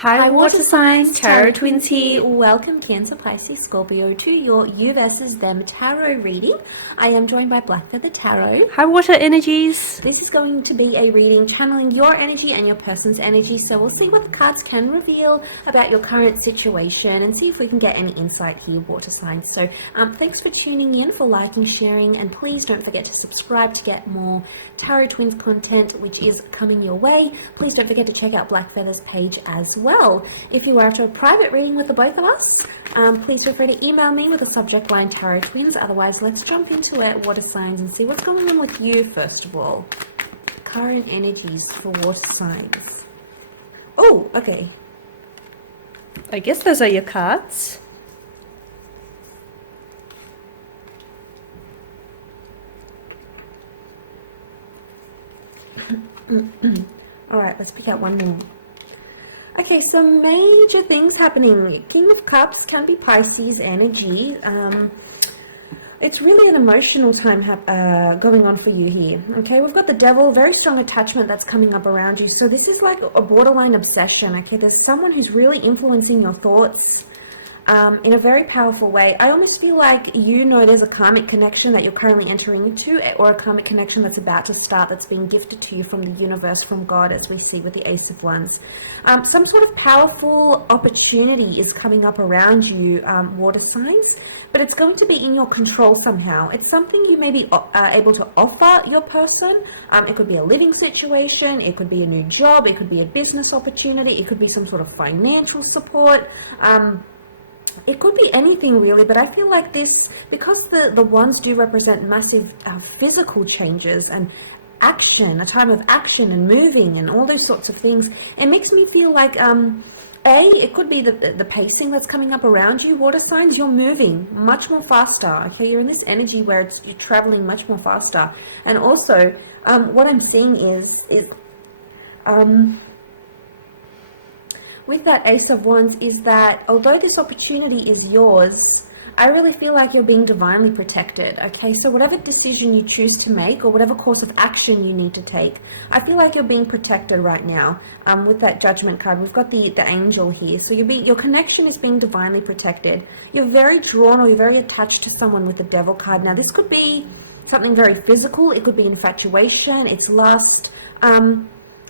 Hi, water signs, tarot twins here. Welcome Cancer, Pisces, Scorpio to your you versus them tarot reading. I am joined by Black Feather Tarot. Hi, water energies. This is going to be a reading channeling your energy and your person's energy. So we'll see what the cards can reveal about your current situation and see if we can get any insight here, water signs. So thanks for tuning in, for liking, sharing, and please don't forget to subscribe to get more tarot twins content, which is coming your way. Please don't forget to check out Black Feather's page as well. If you are after a private reading with the both of us, please feel free to email me with the subject line tarot twins. Otherwise, let's jump into it, water signs, and see what's going on with you first of all. Current energies for water signs. Oh, okay. I guess those are your cards. All right, let's pick out one more. Okay, so major things happening. King of Cups can be Pisces energy. It's really an emotional time going on for you here. Okay, we've got the Devil, very strong attachment that's coming up around you. So this is like a borderline obsession. Okay, there's someone who's really influencing your thoughts in a very powerful way. I almost feel like there's a karmic connection that you're currently entering into, or a karmic connection that's about to start, that's being gifted to you from the universe, from God, as we see with the Ace of Wands. Some sort of powerful opportunity is coming up around you, water signs, but it's going to be in your control somehow. It's something you may be able to offer your person. It could be a living situation, it could be a new job, it could be a business opportunity, it could be some sort of financial support. It could be anything really, but I feel like this, because the wands do represent massive physical changes and action, a time of action and moving and all those sorts of things, it makes me feel like, it could be the pacing that's coming up around you, water signs. You're moving much more faster, okay? You're in this energy where you're traveling much more faster. And also, what I'm seeing is with that Ace of Wands is that although this opportunity is yours, I really feel like you're being divinely protected, okay? So whatever decision you choose to make or whatever course of action you need to take, I feel like you're being protected right now. With that Judgment card, we've got the angel here. So your connection is being divinely protected. You're very drawn or you're very attached to someone with the Devil card. Now, this could be something very physical. It could be infatuation. It's lust.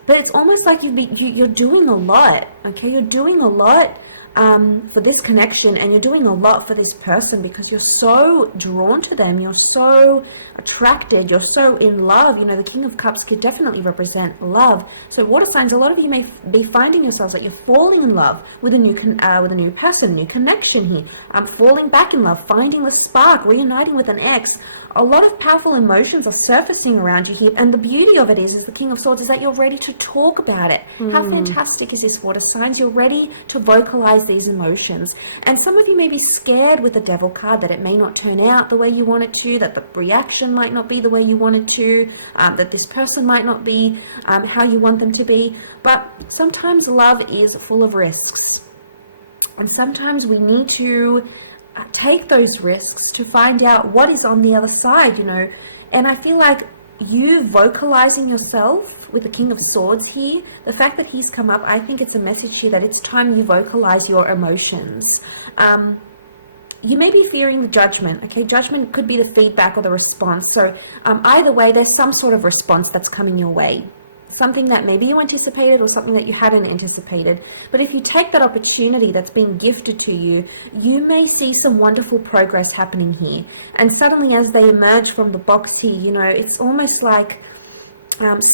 But it's almost like you're doing a lot, okay? You're doing a lot for this connection, and you're doing a lot for this person because you're so drawn to them. You're so attracted. You're so in love. The King of Cups could definitely represent love. So water signs, a lot of you may be finding yourselves that you're falling in love with a new person, new connection here. Falling back in love, finding the spark, reuniting with an ex. A lot of powerful emotions are surfacing around you here, and the beauty of it is the King of Swords, is that you're ready to talk about it. How fantastic is this, water signs? You're ready to vocalize these emotions. And some of you may be scared with the Devil card that it may not turn out the way you want it to, that the reaction might not be the way you want it to, that this person might not be how you want them to be. But sometimes love is full of risks, and sometimes we need to take those risks to find out what is on the other side, and I feel like you vocalizing yourself with the King of Swords here, the fact that he's come up, I think it's a message here that it's time you vocalize your emotions. You may be fearing the judgment, okay? Judgment could be the feedback or the response. So either way, there's some sort of response that's coming your way. Something that maybe you anticipated or something that you hadn't anticipated. But if you take that opportunity that's been gifted to you, you may see some wonderful progress happening here. And suddenly as they emerge from the box here, it's almost like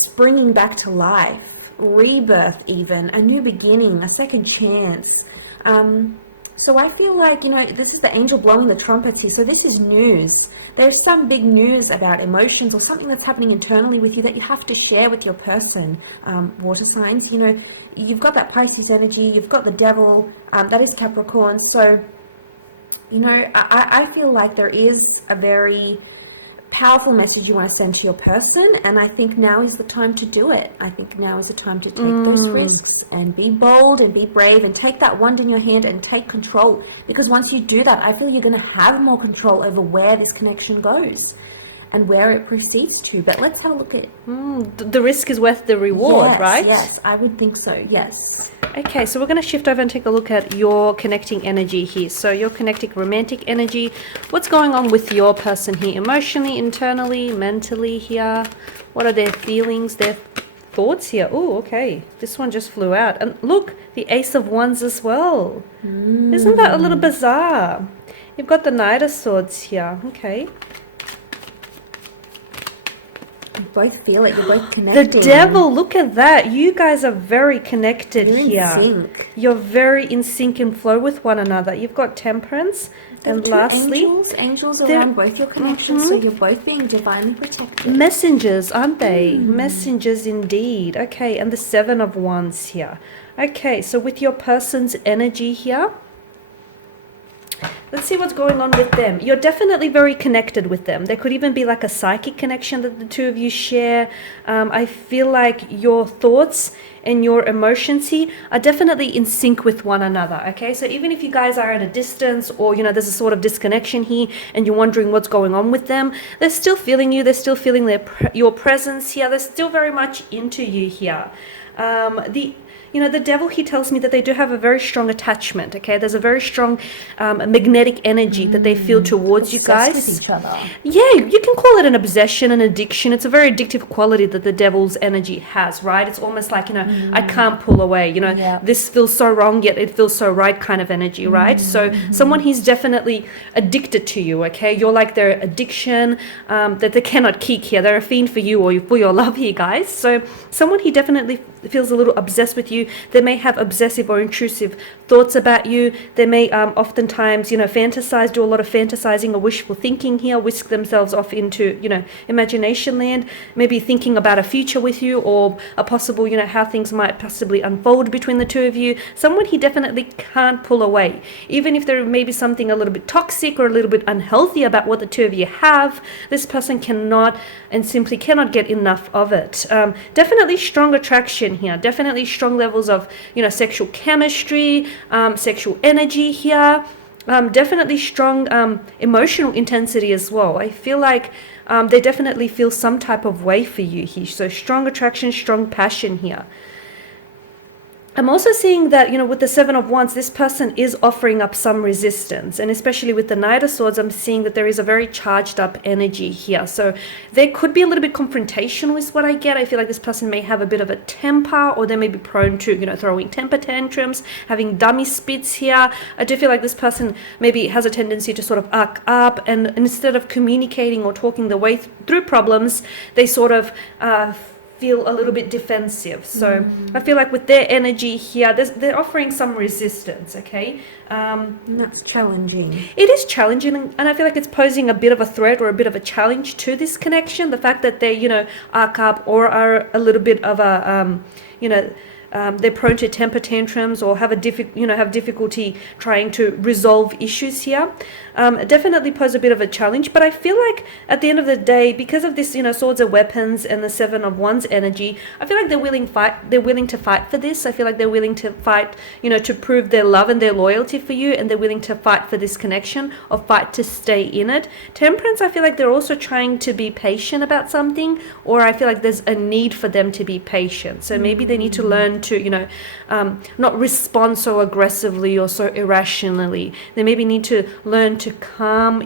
springing back to life, rebirth even, a new beginning, a second chance. So I feel like, this is the angel blowing the trumpets here. So this is news. There's some big news about emotions or something that's happening internally with you that you have to share with your person, water signs. You've got that Pisces energy. You've got the Devil. That is Capricorn. So, I feel like there is a very powerful message you want to send to your person, and I think now is the time to do it. I think now is the time to take those risks and be bold and be brave and take that wand in your hand and take control, because once you do that, I feel you're going to have more control over where this connection goes. and where it proceeds to. But let's have a look at... The risk is worth the reward, yes, right? Yes, I would think so, yes. Okay, so we're going to shift over and take a look at your connecting energy here. So your connecting romantic energy. What's going on with your person here? Emotionally, internally, mentally here? What are their feelings, their thoughts here? Oh, okay. This one just flew out. And look, the Ace of Wands as well. Isn't that a little bizarre? You've got the Knight of Swords here. Okay. You both feel it. You're both connected. The Devil, look at that. You guys are very connected You're here. in sync. You're very in sync and flow with one another. You've got Temperance. And lastly, angels around both your connections, so you're both being divinely protected. Messengers, aren't they? Messengers indeed. Okay, and the Seven of Wands here. Okay, so with your person's energy here, let's see what's going on with them. You're definitely very connected with them. There could even be like a psychic connection that the two of you share. I feel like your thoughts and your emotions here are definitely in sync with one another. Okay, so even if you guys are at a distance, or you know there's a sort of disconnection here and you're wondering what's going on with them, they're still feeling you, they're still feeling your presence here, they're still very much into you here. The Devil, he tells me that they do have a very strong attachment, okay? There's a very strong magnetic energy that they feel towards you guys. With each other. Yeah, you can call it an obsession, an addiction. It's a very addictive quality that the Devil's energy has, right? It's almost like, I can't pull away, this feels so wrong, yet it feels so right kind of energy, right? So someone he's definitely addicted to you, okay? You're like their addiction that they cannot kick here. They're a fiend for you or for your love here, guys. So someone he definitely feels a little obsessed with you. They may have obsessive or intrusive thoughts about you. They may oftentimes, fantasize, do a lot of fantasizing or wishful thinking here, whisk themselves off into, imagination land, maybe thinking about a future with you or a possible, how things might possibly unfold between the two of you. Someone he definitely can't pull away. Even if there may be something a little bit toxic or a little bit unhealthy about what the two of you have, this person cannot and simply cannot get enough of it. Definitely strong attraction here, definitely strong levels of sexual chemistry, sexual energy here, definitely strong emotional intensity as well. I feel like they definitely feel some type of way for you here, so strong attraction, strong passion here. I'm also seeing that, with the Seven of Wands, this person is offering up some resistance. And especially with the Knight of Swords, I'm seeing that there is a very charged up energy here. So there could be a little bit confrontational is what I get. I feel like this person may have a bit of a temper, or they may be prone to, throwing temper tantrums, having dummy spits here. I do feel like this person maybe has a tendency to sort of arc up, and instead of communicating or talking the way through problems, they sort of feel a little bit defensive. So I feel like with their energy here, they're offering some resistance, okay? That's challenging. It is challenging, and I feel like it's posing a bit of a threat or a bit of a challenge to this connection. The fact that they, arc up or are a little bit of a, they're prone to temper tantrums or have difficulty trying to resolve issues here. Definitely pose a bit of a challenge, but I feel like at the end of the day, because of this, swords are weapons and the Seven of Wands energy, I feel like they're willing to fight for this. I feel like they're willing to fight, to prove their love and their loyalty for you, and they're willing to fight for this connection or fight to stay in it. Temperance, I feel like they're also trying to be patient about something, or I feel like there's a need for them to be patient. So maybe they need to learn to, not respond so aggressively or so irrationally. They maybe need to learn to calm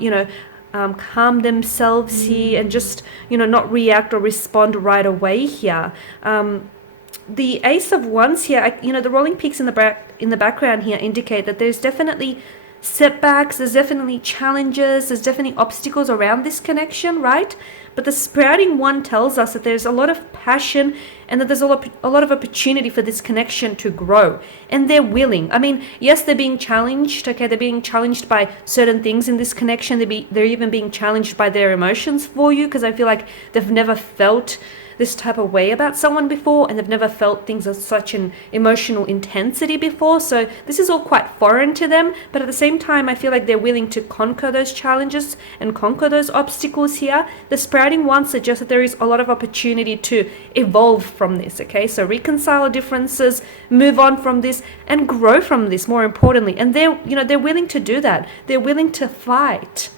themselves here and just, not react or respond right away here. The Ace of Wands here, the rolling peaks in the background here indicate that there's definitely setbacks, there's definitely challenges, there's definitely obstacles around this connection, right? But the sprouting one tells us that there's a lot of passion and that there's a lot of opportunity for this connection to grow. And they're willing. I mean, yes, they're being challenged, okay? They're being challenged by certain things in this connection. They're even being challenged by their emotions for you, because I feel like they've never felt this type of way about someone before, and they've never felt things of such an emotional intensity before. So this is all quite foreign to them, but at the same time, I feel like they're willing to conquer those challenges and conquer those obstacles here. The sprouting one suggests that there is a lot of opportunity to evolve from this, okay? So reconcile differences, move on from this, and grow from this, more importantly. And they're willing to do that. They're willing to fight.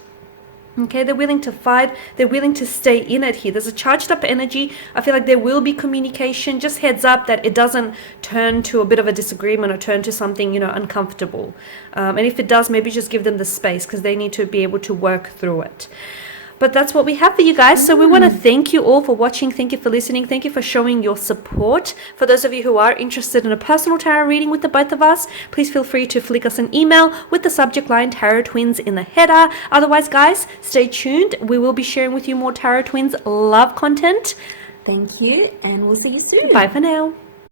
Okay, they're willing to fight. They're willing to stay in it here. There's a charged up energy. I feel like there will be communication. Just heads up that it doesn't turn to a bit of a disagreement or turn to something, uncomfortable. And if it does, maybe just give them the space because they need to be able to work through it. But that's what we have for you guys. So we want to thank you all for watching. Thank you for listening. Thank you for showing your support. For those of you who are interested in a personal tarot reading with the both of us, please feel free to flick us an email with the subject line Tarot Twins in the header. Otherwise, guys, stay tuned. We will be sharing with you more Tarot Twins love content. Thank you, and we'll see you soon. Bye for now.